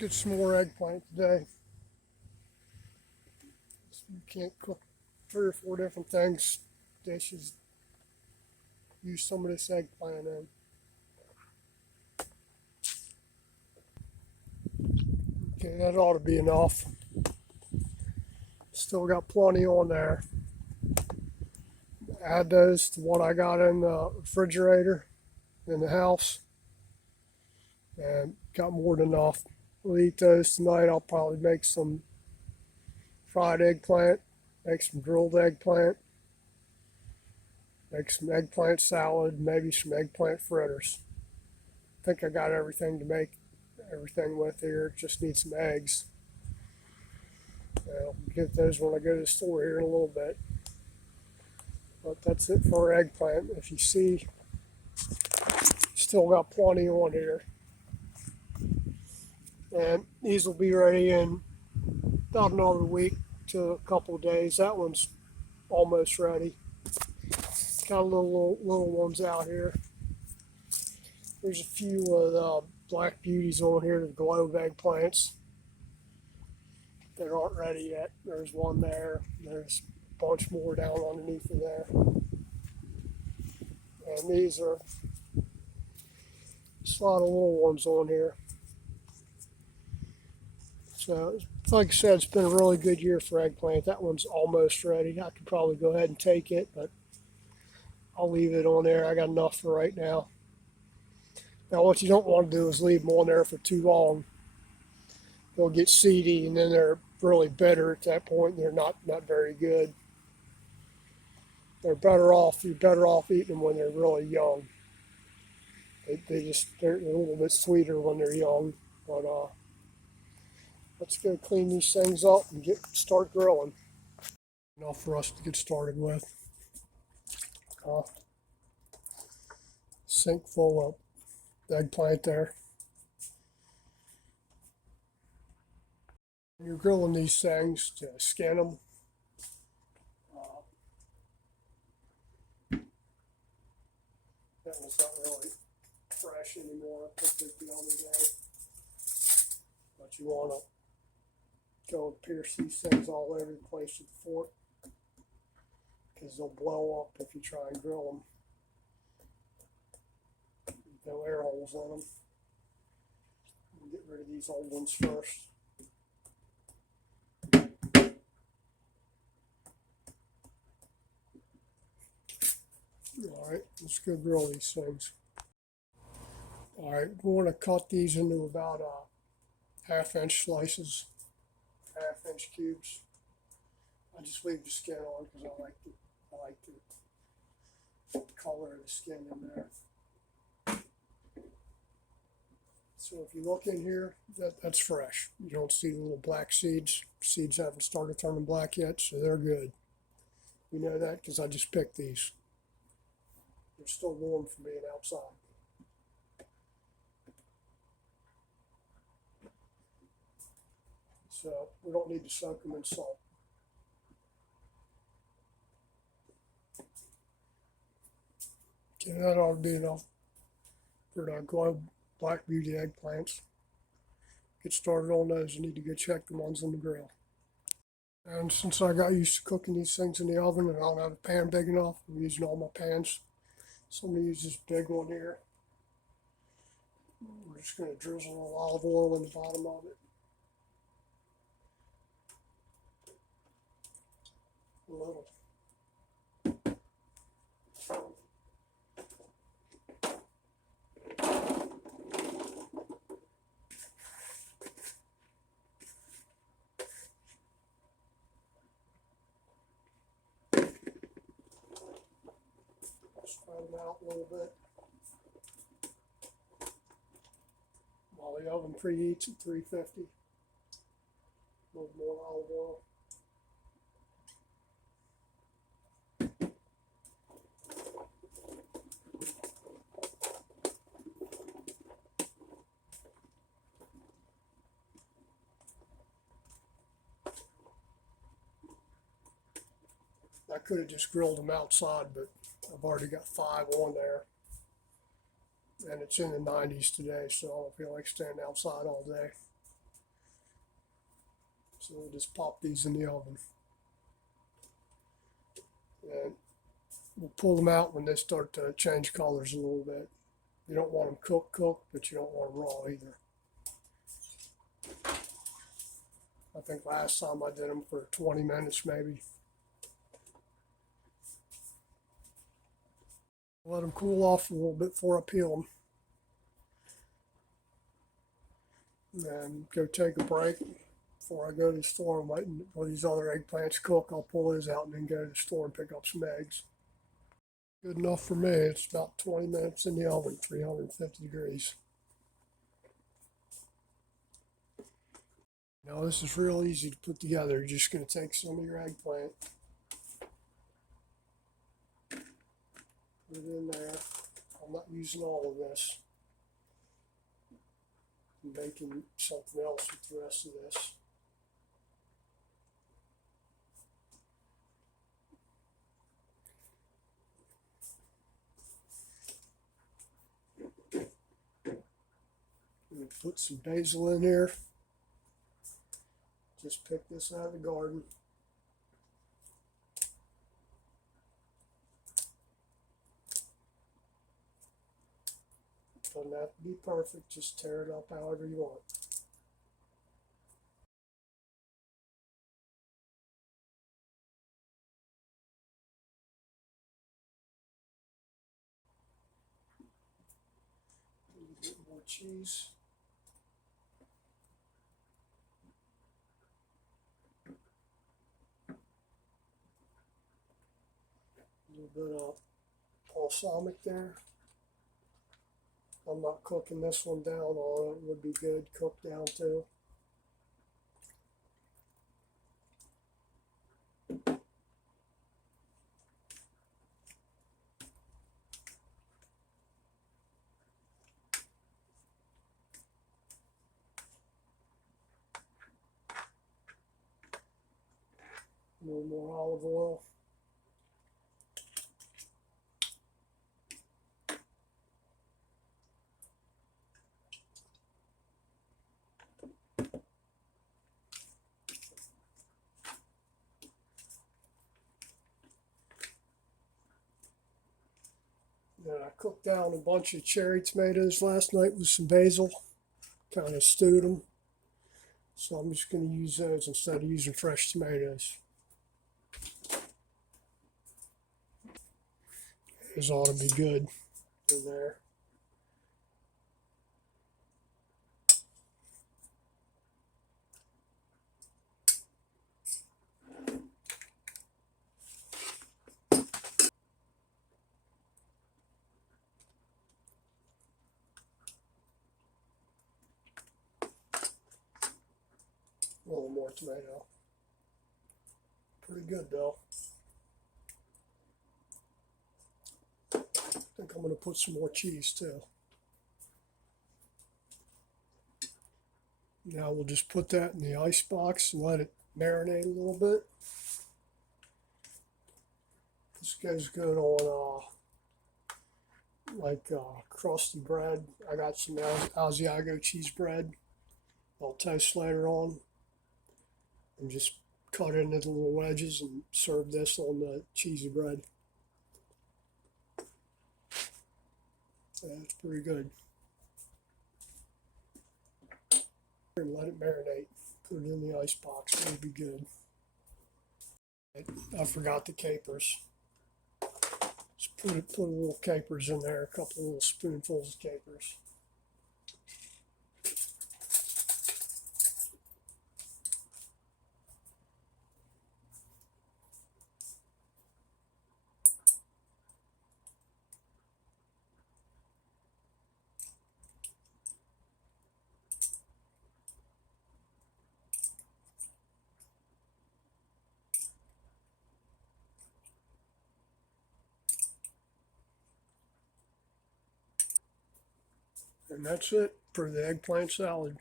Get some more eggplant today. You can't cook 3 or 4 different things, dishes. Use some of this eggplant in. Okay, that ought to be enough. Still got plenty on there. Add those to what I got in the refrigerator in the house. And got more than enough. We'll eat those tonight. I'll probably make some fried eggplant, make some grilled eggplant, make some eggplant salad, maybe some eggplant fritters. I think I got everything to make everything with here. Just need some eggs. I'll get those when I go to the store here in a little bit. But that's it for our eggplant. If you see, still got plenty on here. And these will be ready in about another week to a couple of days. That one's almost ready. Got little ones out here. There's a few of the black beauties on here, the globe eggplants that aren't ready yet. There's one there. There's a bunch more down underneath of there. And these are just a lot of little ones on here. So, like I said, it's been a really good year for eggplant. That one's almost ready. I could probably go ahead and take it, but I'll leave it on there. I got enough for right now. Now, what you don't want to do is leave them on there for too long. They'll get seedy, and then they're really bitter at that point. They're not very good. You're better off eating them when they're really young. They're a little bit sweeter when they're young, but let's go clean these things up and start grilling. Enough for us to get started with. Sink full of eggplant there. When you're grilling these things, to skin them. That one's not really fresh anymore. I put it the other day. But you want to go and pierce these things all over the place with the fork, because they'll blow up if you try and grill them. No air holes in them. We'll get rid of these old ones first. Alright, let's go grill these things. Alright, we want to cut these into about 1/2-inch slices, 1/2-inch cubes. I just leave the skin on because I like the color of the skin in there. So if you look in here, that's fresh. You don't see the little black seeds. Seeds haven't started turning black yet, so they're good. We know that because I just picked these. They're still warm from being outside. So we don't need to soak them in salt. Okay, that ought to be enough for the globe black beauty eggplants. Get started on those. You need to go check the ones on the grill. And since I got used to cooking these things in the oven and I don't have a pan big enough, I'm using all my pans. So I'm going to use this big one here. We're just going to drizzle a little olive oil in the bottom of it. A little. Spread them out a little bit while the oven preheats at 350. A little more olive oil. I could have just grilled them outside, but I've already got 5 on there. And it's in the 90s today, so I don't feel like staying outside all day. So we'll just pop these in the oven. And we'll pull them out when they start to change colors a little bit. You don't want them cooked, but you don't want them raw either. I think last time I did them for 20 minutes maybe. Let them cool off a little bit before I peel them. And go take a break before I go to the store and wait for these other eggplants cook. I'll pull those out and then go to the store and pick up some eggs. Good enough for me. It's about 20 minutes in the oven, 350 degrees. Now this is real easy to put together. You're just going to take some of your eggplant, put it in there. I'm not using all of this. I'm making something else with the rest of this. I'm going to put some basil in here. Just pick this out of the garden. Doesn't have to be perfect, just tear it up however you want. A little bit more cheese. A little bit of balsamic there. I'm not cooking this one down, although it would be good cooked down too. A little more olive oil. Then I cooked down a bunch of cherry tomatoes last night with some basil, kind of stewed them. So I'm just going to use those instead of using fresh tomatoes. These ought to be good in there. A little more tomato. Pretty good though. I think I'm going to put some more cheese too. Now we'll just put that in the ice box and let it marinate a little bit. This goes good on crusty bread. I got some Asiago cheese bread. I'll toast later on and just cut it into little wedges and serve this on the cheesy bread. That's pretty good. And let it marinate. Put it in the ice box. It'll be good. I forgot the capers. Just put a little capers in there. A couple little spoonfuls of capers. And that's it for the eggplant salad.